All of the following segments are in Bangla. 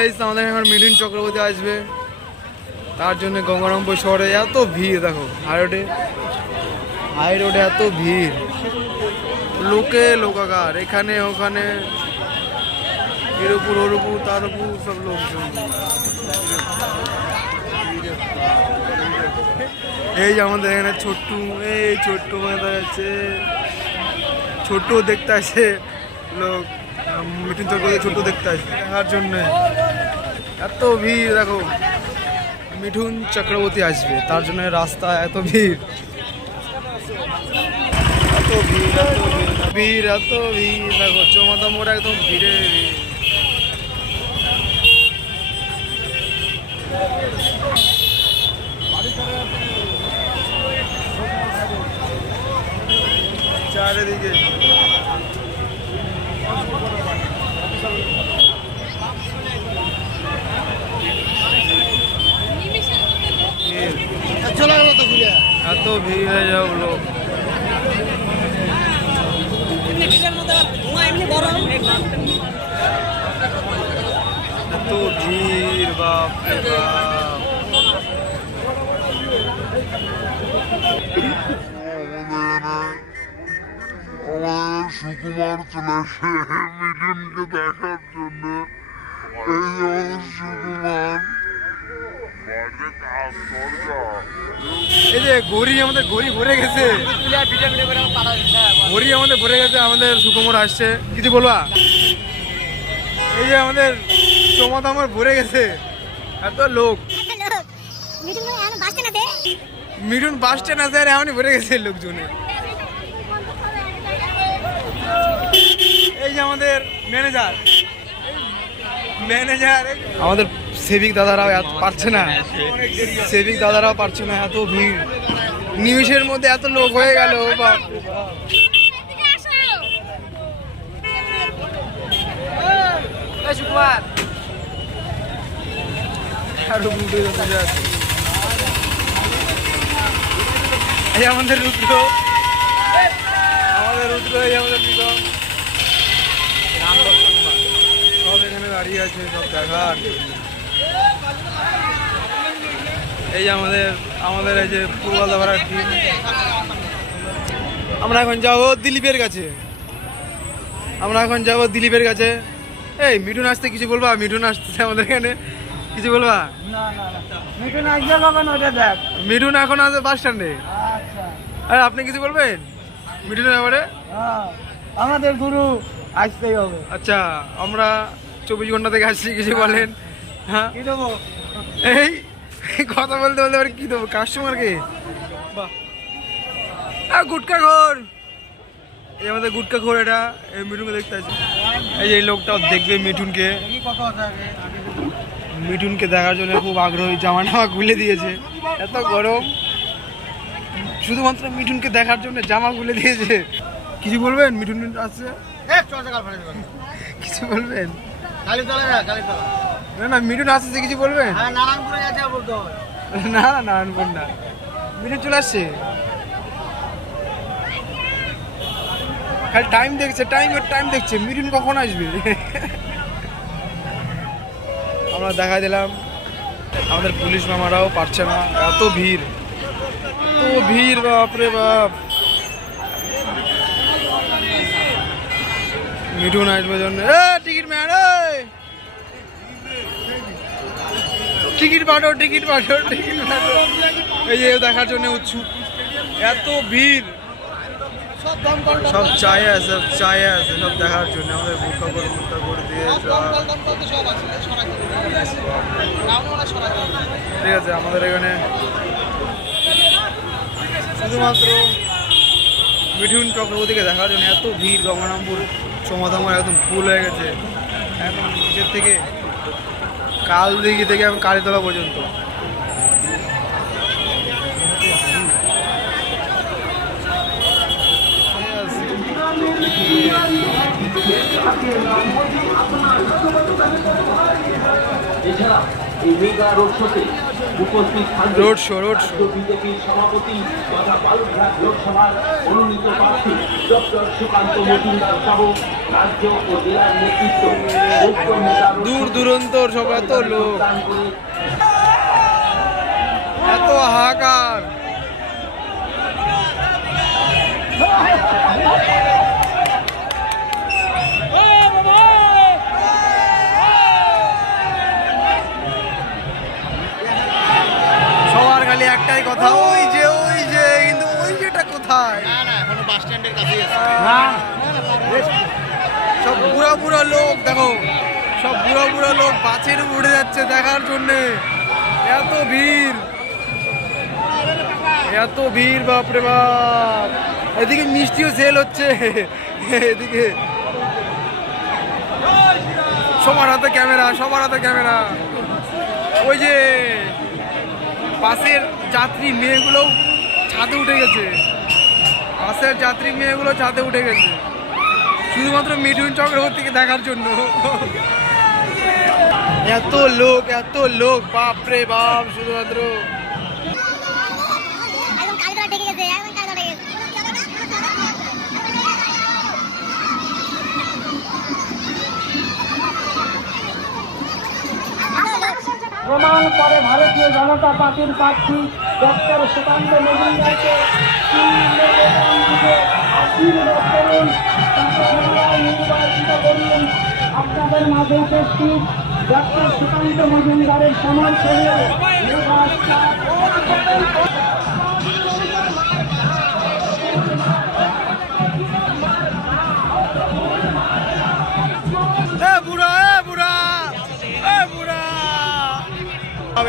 গাইস আমাদের এখন মিঠুন চক্রবর্তী আসবে, তার জন্য গঙ্গারামপুর শহরে এত ভিড়। দেখো হাই রোডে এত ভিড়, লোকে লোকাকার, এখানে ওখানে, এর উপর ওর উপর তার উপর সব লোকজন। এই যে আমাদের এখানে ছোট্টু, এই ছোট্টু দেখা যাচ্ছে, ছোট্টু দেখতে আসে লোক, মিঠুন চক্রবর্তী ছোট্টু দেখতে আসে দেখার জন্য। এত ভিড় দেখো, মিঠুন চক্রবর্তী আসবে তার জন্য রাস্তা এত ভিড়, এত ভিড়, এত ভিড়, এত ভিড়। দেখো চমাদা মোড় একদম ভিড়ে ভিড়। চারিদিকে এত ভিড় হয়ে যাও লোক। এত ভিড়, বাপ রে বাপ। আমার সুকুমার চলে আসে মিঠুনকে দেখার জন্য। এই আমার সুকুমার এই যে গড়ি আমাদের ভরে গেছে, গড়ি আমাদের ভরে গেছে, আমাদের সুকুমার আসছে। কিছু বলবা? এই যে আমাদের চমাদ আমার ভরে গেছে, এত লোক। মিঠুন বাস স্ট্যান্ড আছে আর এমনই ভরে গেছে লোকজনে। এই যে আমাদের ম্যানেজার, আমাদের সেবিক দাদারাও পারছে না, সেবিক দাদারাও পারছে না, এত ভিড় নিমিষের মধ্যে এত লোক হয়ে গেল। এই আমাদের রুদ্র, এই আমাদের বিগম সব এখানে দাঁড়িয়ে আছে সব দেখার। এই যে আমাদের এই যে পূর্বাদাপাড়ার টিম। আমরা এখন যাবো দিলীপের কাছে, এই মিঠুন আসতে কিছু বলবা? মিঠুন আসতেছে আমাদের এখানে, কিছু বলবা? মিঠুন এখন আছে বাস স্ট্যান্ডে। আরে আপনি কিছু বলবেন মিঠুনের ব্যাপারে? আমাদের গুরু আসতেই হবে। আচ্ছা, আমরা 24 ঘন্টা থেকে আসছি, কিছু বলেন। হ্যাঁ কি দেবো? এই কথা বলতে বলতে কি দেবো কাস্টমারকে? বাহ, গুটকা খোর, এই আমাদের গুটকা খোর। এটা এই মিঠুনকে দেখতে আছে, এই যে এই লোকটাও দেখবে মিঠুনকে দেখার জন্য খুব আগ্রহী, জামা টামা খুলে দিয়েছে, এত গরম, শুধুমাত্র মিঠুনকে দেখার জন্য জামা খুলে দিয়েছে। কিছু বলবেন? মিঠুন আসছে, কিছু বলবেন? না মিঠুন আসছে, কিছু বলবেন? না নারায়ণপুর না, মিঠুন চলে আসছে, খালি টাইম দেখছে, টাইম দেখছে মিঠুন কখন আসবে। আমরা দেখা দিলাম, আমাদের পুলিশ মামারাও পারছে না, এত ভিড়, বাপরে বাপ। মিঠুন আসবে জন্য টিকিট ম্যান, টিকিট পাঠো। এই যে দেখার জন্য উৎসুক, এত ভিড়, সব চায়ে আছে সব দেখার জন্য। আমাদের বুকা করে দিয়ে ঠিক আছে। আমাদের এখানে শুধুমাত্র মিঠুন চক্রবর্তীকে দেখার জন্য এত ভিড়। গঙ্গারামপুর চমাধামা একদম ফুল হয়ে গেছে, একদম নিচের থেকে কালদিঘি থেকে এখন কালীতলা পর্যন্ত। এছাড়া এই মেগা রোড শোতে উপস্থিত থাকবেন রোড শো বিজেপির সভাপতি তথা বালুরঘাট লোকসভার মনোনীত প্রার্থী ডক্টর সুকান্ত মজুমদার সহ রাজ্য ও জেলার নেতৃত্ব মুখ্য নেতা দূর দূরান্তর সব এত লোক, এত হাহাকার। সবার খালি একটাই কথা, ওই যে কিন্তু ওই যেটা কোথায়? সব বুড়া বুড়া লোক, দেখো সব বুড়া বুড়া লোক বাসের উঠে যাচ্ছে দেখার জন্যে। এত ভিড়, এত ভিড়, বাপরে বাপ। এদিকে মিষ্টিও সেল হচ্ছে, এদিকে সবার হাতে ক্যামেরা। ওই যে বাসের যাত্রী মেয়েগুলো ছাদে উঠে গেছে, শুধুমাত্র মিঠুন চক্রবর্তীকে দেখার জন্য। এত লোক, বাপরে বাপ, শুধুমাত্র প্রমাণ করে ভারতীয় জনতা পার্টির প্রার্থী ডক্টর সুকান্ত মজুমদারকে আশীর্বাদ করুন, নির্বাচিত করুন। আপনাদের মাঝে উপস্থিত ডক্টর সুকান্ত মজুমদারের সমর্থনে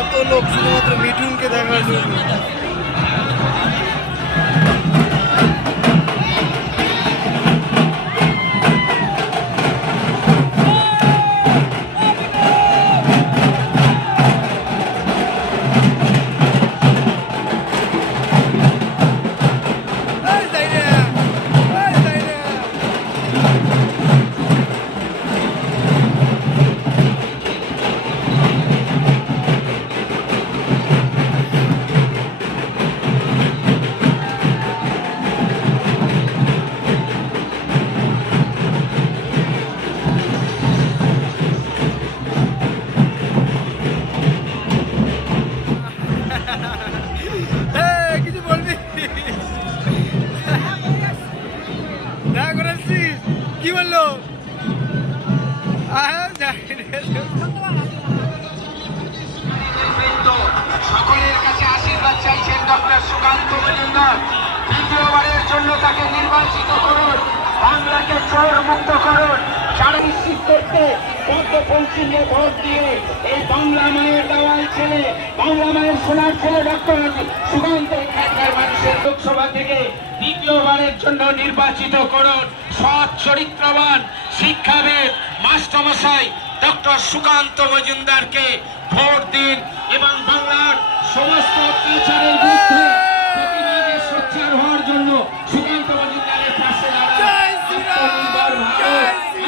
এত লোক শুধুমাত্র মিঠুনকে দেখার জন্য। কিছু বলবি? দেখা করে আসছিস? কি বললো? সকলের কাছে আশীর্বাদ চাইছেন ডক্টর সুকান্ত মজুমদার। দ্বিতীয়বারের জন্য তাকে নির্বাচিত করুন, বাংলাকে চোর মুক্ত করুন। সারা নিশ্চিত করতে পদ্মপঞ্চিমে ভোট দিয়ে এই বাংলা মায়ের দেওয়াল ছেলে, বাংলা মায়ের সোনার ছেলে ডক্টর সুকান্ত এখানকার মানুষের লোকসভা থেকে দ্বিতীয়বারের জন্য নির্বাচিত করুন। সৎ চরিত্রবান শিক্ষাবিদ মাস্টারমশাই ডক্টর সুকান্ত মজুমদারকে ভোট দিন এবং বাংলার সমস্ত অত্যাচারের বিরুদ্ধে প্রতিবাদে সোচ্চার হওয়ার জন্য সুকান্ত মজুমদারের পাশে দাঁড়ান।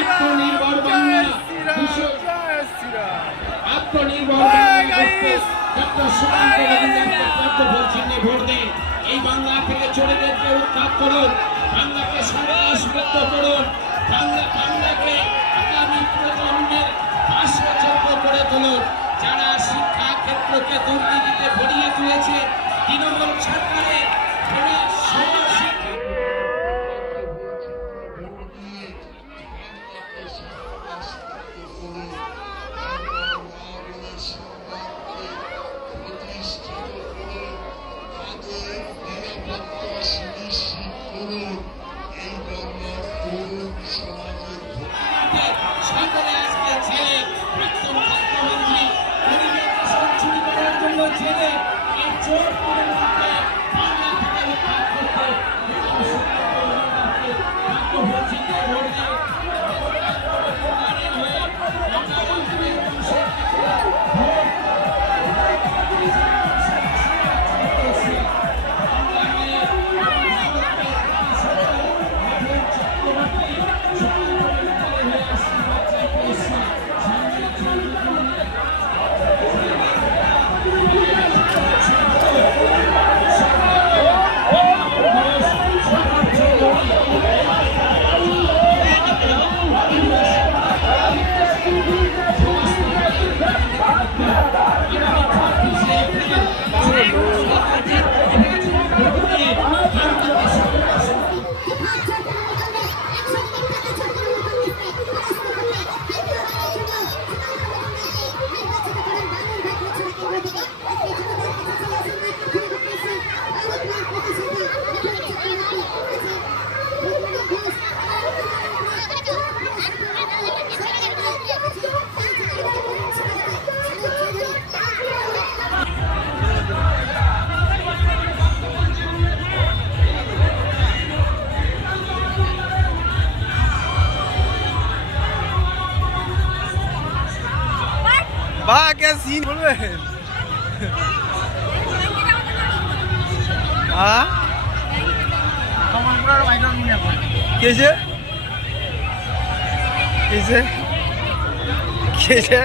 আত্মনির্ভর বাংলা, আত্মনির্ভর ডক্টর সুকান্ত মজুমদারকে পদ্মপঞ্চিমে ভোট দিন। এই বাংলা থেকে চোরেদেরকে উৎখাত করুন, বাংলাকে সন্ত্রাসমুক্ত করুন, বাংলাকে আগামী প্রজন্মের ভাস্কর্য করে তুলুন। যারা শিক্ষা ক্ষেত্রকে দুর্নীতিতে ভরিয়ে তুলেছে তৃণমূল সরকারে, সকলে আজকে ছেলে প্রাক্তন খাদ্যমন্ত্রী পরিবেশকে সেঞ্চুরি করার জন্য ছেলে এই চোর বাংলা বা কে সিন বলবে কেছে কেছে কেছে